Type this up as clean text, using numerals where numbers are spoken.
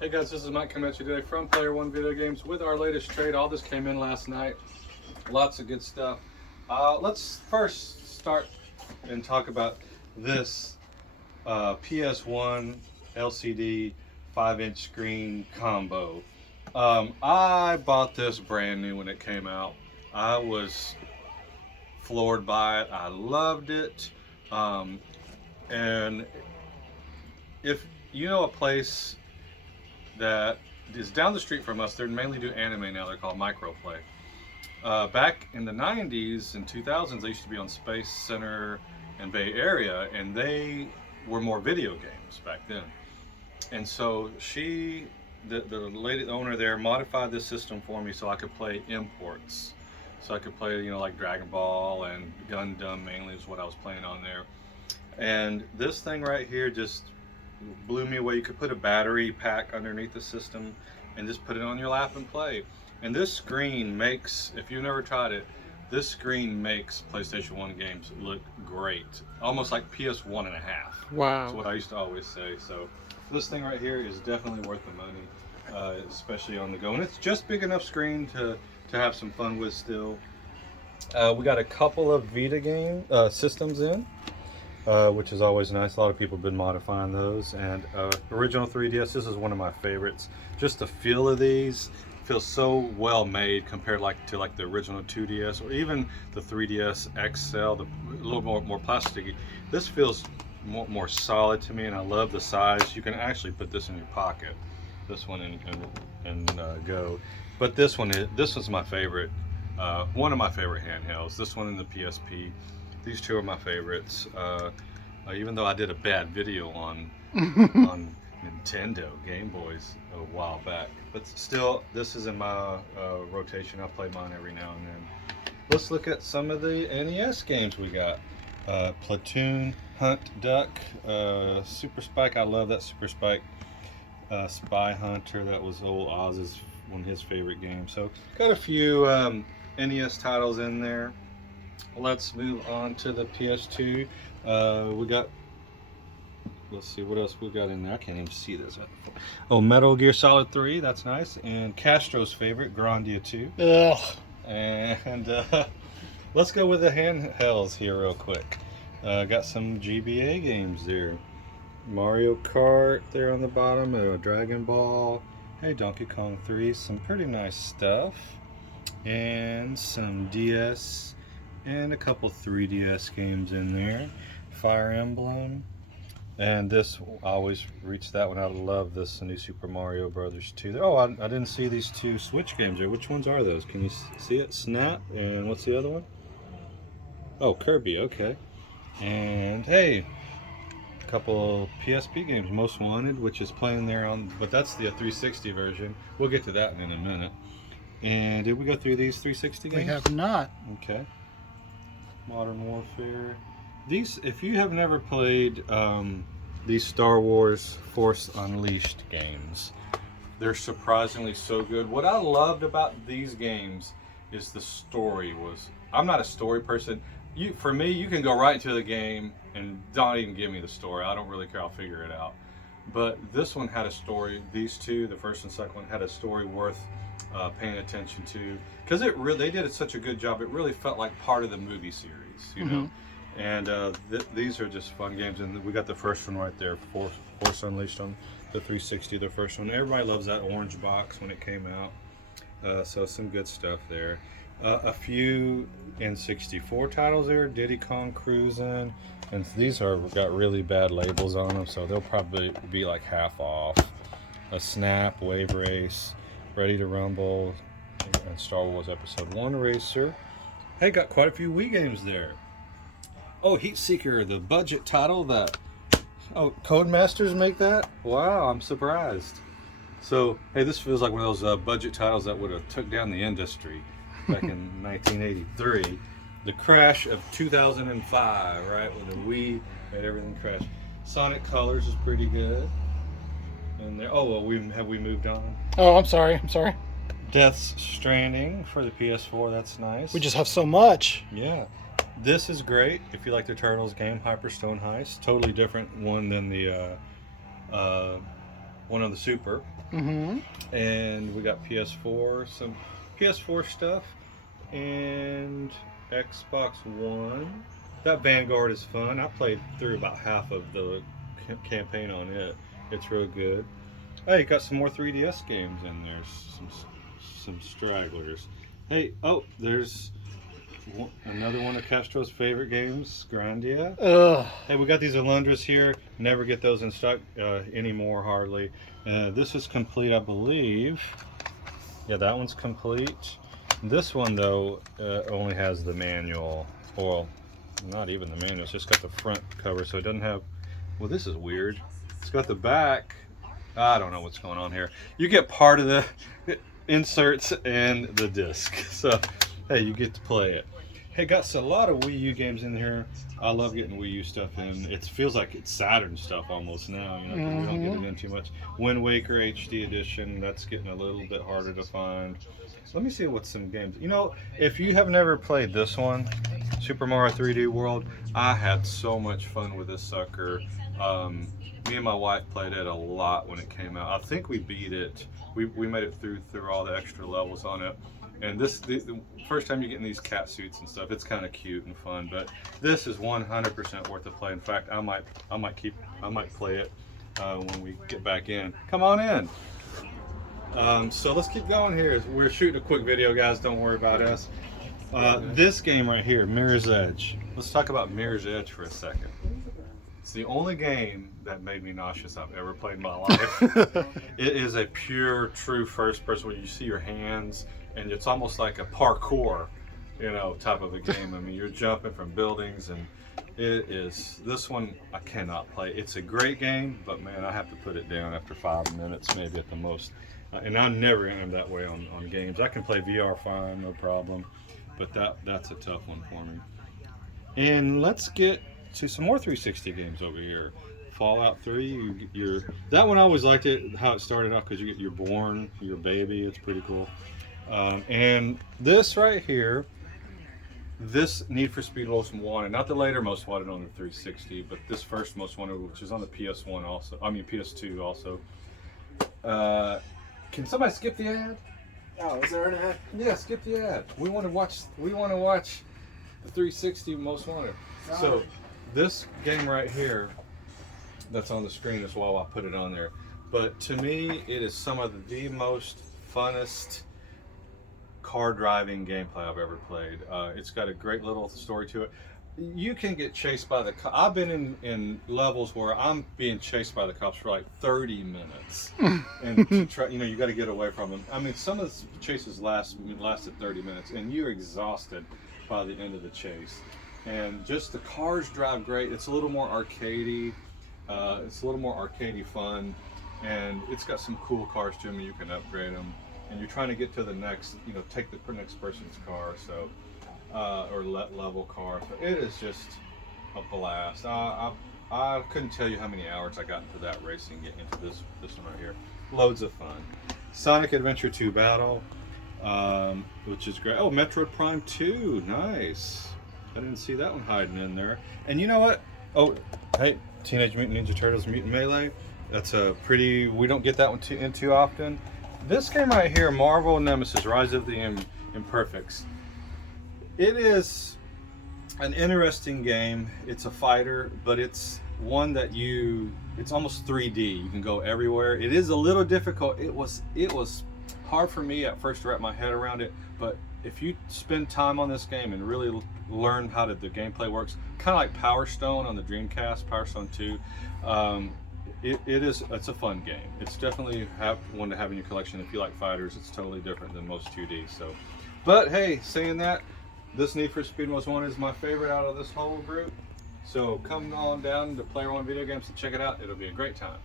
Hey guys, this is Mike coming at you today from Player1 Video Games with our latest trade. All this came in last night. Lots of good stuff. Let's first start and talk about this Ps1 LCD 5-inch screen combo. I bought this brand new when it came out. I was floored by it. I loved it. And if you know a place that is down the street from us, they mainly do anime now. They're called Microplay. Back in the 90s and 2000s, they used to be on Space Center and Bay Area, and they were more video games back then. And so the lady the owner there modified this system for me so I could play imports. So I could play, like Dragon Ball and Gundam mainly is what I was playing on there. And this thing right here just blew me away. You could put a battery pack underneath the system and just put it on your lap and play. And this screen makes, if you've never tried it, this screen makes PlayStation 1 games look great. Almost like PS1 and a half. Wow. That's what I used to always say. So this thing right here is definitely worth the money, especially on the go. And it's just big enough screen to have some fun with still. We got a couple of Vita game systems in. Which is always nice. A lot of people have been modifying those. And original 3DS, this is one of my favorites. Just the feel of these feels so well made compared to the original 2DS or even the 3DS XL, a little more plasticky. This feels more solid to me, and I love the size. You can actually put this in your pocket, this one, and go. But this was my favorite, one of my favorite handhelds. This one and the PSP. These two are my favorites. Even though I did a bad video on Nintendo Game Boys a while back, but still, this is in my rotation. I play mine every now and then. Let's look at some of the NES games we got. Platoon, Hunt, Duck, Super Spike. I love that Super Spike. Spy Hunter. That was old Oz's one of his favorite games. So got a few NES titles in there. Let's move on to the PS2. We got, let's see what else we got in there. I can't even see this. Oh, Metal Gear Solid 3, that's nice. And Castro's favorite, Grandia 2. Ugh. And let's go with the handhelds here real quick. Got some GBA games there. Mario Kart there on the bottom, Dragon Ball. Hey, Donkey Kong 3, some pretty nice stuff. And some DS. And a couple 3DS games in there. Fire Emblem. And this, I always reach that one out. I love this new Super Mario Brothers 2. Oh, I didn't see these two Switch games there. Which ones are those? Can you see it? Snap. And what's the other one? Oh, Kirby. Okay. And hey, a couple PSP games. Most Wanted, which is playing there on, but that's the 360 version. We'll get to that in a minute. And did we go through these 360 games? We have not. Okay. Modern Warfare. These, if you have never played these Star Wars Force Unleashed games, they're surprisingly so good. What I loved about these games is the story was, I'm not a story person. For me, you can go right into the game and don't even give me the story. I don't really care, I'll figure it out. But this one had a story. These two, the first and second one, had a story worth paying attention to, because they did such a good job. It really felt like part of the movie series, you know. And these are just fun games. And we got the first one right there, Force Unleashed on the 360. The first one. Everybody loves that orange box when it came out. So some good stuff there. A few N64 titles there. Diddy Kong Cruisin', and these got really bad labels on them, so they'll probably be like half off. A Snap, Wave Race, Ready to Rumble, and Star Wars Episode 1 Racer. Hey, got quite a few Wii games there. Oh, Heat Seeker, the budget title that... Oh, Codemasters make that? Wow, I'm surprised. So, hey, this feels like one of those budget titles that would have took down the industry back in 1983. The crash of 2005, right? When the Wii made everything crash. Sonic Colors is pretty good. And there, oh, well, have we moved on? Oh, I'm sorry. Death Stranding for the PS4, that's nice. We just have so much. Yeah. This is great if you like the Turtles game, Hyperstone Heist. Totally different one than the one on the Super. Mm-hmm. And we got PS4, some PS4 stuff, and Xbox One. That Vanguard is fun. I played through about half of the campaign on it. It's real good. Hey, got some more 3DS games in there. Some stragglers. Hey, oh, there's another one of Castro's favorite games, Grandia. Ugh. Hey, we got these Alundras here. Never get those in stock anymore, hardly. This is complete, I believe. Yeah, that one's complete. This one, though, only has the manual. Well, not even the manual. It's just got the front cover, so it doesn't have... Well, this is weird. It's got the back. I don't know what's going on here. You get part of the inserts and the disc. So, hey, you get to play it. Hey, got a lot of Wii U games in here. I love getting Wii U stuff in. It feels like it's Saturn stuff almost now. You know, 'cause we don't get it in too much. Windwaker HD edition. That's getting a little bit harder to find. Let me see what's some games. You know, if you have never played this one, Super Mario 3D World, I had so much fun with this sucker. Me and my wife played it a lot when it came out. I think we beat it. We made it through all the extra levels on it. And the first time you're getting these cat suits and stuff, it's kind of cute and fun. But this is 100% worth the play. In fact, I might play it when we get back in. Come on in. So let's keep going here. We're shooting a quick video, guys. Don't worry about us. This game right here, Mirror's Edge. Let's talk about Mirror's Edge for a second. It's the only game that made me nauseous I've ever played in my life. It is a pure, true first person where you see your hands, and it's almost like a parkour, you know, type of a game. I mean, you're jumping from buildings, and it is, this one I cannot play. It's a great game, but man, I have to put it down after 5 minutes, maybe at the most. And I never am that way on games. I can play VR fine, no problem, but that's a tough one for me. And let's get to some more 360 games over here. Fallout 3, that one I always liked it, how it started out, because you're born, you're a baby, it's pretty cool. And this right here, this Need for Speed Most Wanted, not the later Most Wanted on the 360, but this first Most Wanted, which is on the PS1 also, I mean PS2 also. Can somebody skip the ad? Oh, is there an ad? Yeah, skip the ad. We want to watch the 360 Most Wanted. So this game right here that's on the screen is why I put it on there. But to me, it is some of the most funnest car driving gameplay I've ever played. It's got a great little story to it. You can get chased by the cops. I've been in levels where I'm being chased by the cops for like 30 minutes, and to try, you know, you got to get away from them. I mean, some of the chases lasted 30 minutes, and you're exhausted by the end of the chase. And just the cars drive great. It's a little more arcadey. It's a little more arcadey fun, and it's got some cool cars to them. You can upgrade them, and you're trying to get to the next, you know, take the next person's car. So. Or level car. So it is just a blast. I couldn't tell you how many hours I got into that racing, getting into this one right here. Loads of fun. Sonic Adventure 2 Battle, which is great. Oh, Metroid Prime 2, nice. I didn't see that one hiding in there. And you know what? Oh, hey, Teenage Mutant Ninja Turtles Mutant Melee. That's a pretty, we don't get that one in too often. This game right here, Marvel Nemesis, Rise of the Imperfects. It is an interesting game. It's a fighter, but it's one that it's almost 3D. You can go everywhere. It is a little difficult. It was hard for me at first to wrap my head around it, but if you spend time on this game and really learn how the gameplay works, kind of like Power Stone on the Dreamcast, Power Stone 2, it's a fun game. It's definitely one to have in your collection. If you like fighters, it's totally different than most 2D. So, but hey, saying that, this Need for Speed Most Wanted is my favorite out of this whole group. So come on down to Player One Video Games and check it out. It'll be a great time.